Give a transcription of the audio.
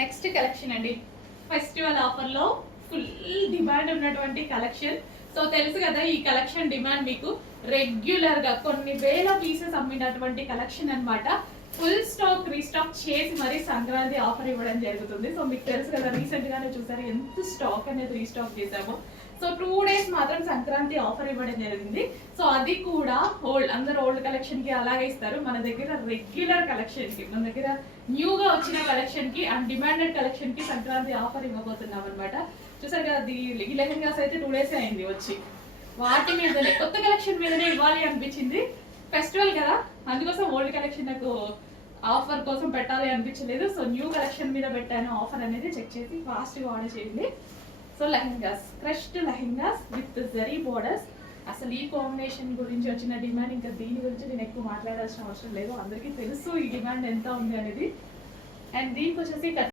Next collection అండి, festival offer లో full demand ఉన్నటువంటి కలెక్షన్. సో తెలుసు కదా ఈ కలెక్షన్ డిమాండ్ మీకు రెగ్యులర్ గా కొన్ని వేల పీసెస్ అమ్మినటువంటి కలెక్షన్ అన్నమాట. ఫుల్ స్టాక్ రీస్టాక్ చేసి మరి సంక్రాంతి ఆఫర్ ఇవ్వడం జరుగుతుంది. సో మీకు తెలుసు కదా రీసెంట్ గానే చూసారు ఎంత స్టాక్ అనేది రీస్టాక్ చేసాము. సో 2 days మాత్రం సంక్రాంతి ఆఫర్ ఇవ్వడం జరిగింది. సో అది కూడా అందరు ఓల్డ్ కలెక్షన్ కి అలాగే ఇస్తారు. మన దగ్గర రెగ్యులర్ కలెక్షన్ కి, మన దగ్గర న్యూగా వచ్చిన కలెక్షన్ కి అండ్ డిమాండెడ్ కలెక్షన్ కి సంక్రాంతి ఆఫర్ ఇవ్వబోతున్నాం అనమాట. చూసారు కదా ఈ లెహెంగాస్ అయితే 2 days అయింది వచ్చి. వాటి మీదనే కొత్త కలెక్షన్ మీదనే ఇవ్వాలి అనిపించింది. ఫెస్టివల్ కదా, అందుకోసం ఓల్డ్ కలెక్షన్ నాకు ఆఫర్ కోసం పెట్టాలి అనిపించలేదు. సో న్యూ కలెక్షన్ మీద పెట్టాను ఆఫర్ అనేది. చెక్ చేసి ఫాస్ట్గా ఆర్డర్ చేయండి. So lehengas, crushed lehengas with zari borders. అసలు ఈ కాంబినేషన్ గురించి వచ్చిన డిమాండ్, ఇంకా దీని గురించి నేను ఎక్కువ మాట్లాడాల్సిన అవసరం లేదు, అందరికీ తెలుసు ఈ డిమాండ్ ఎంత ఉంది అనేది. అండ్ దీనికి వచ్చేసి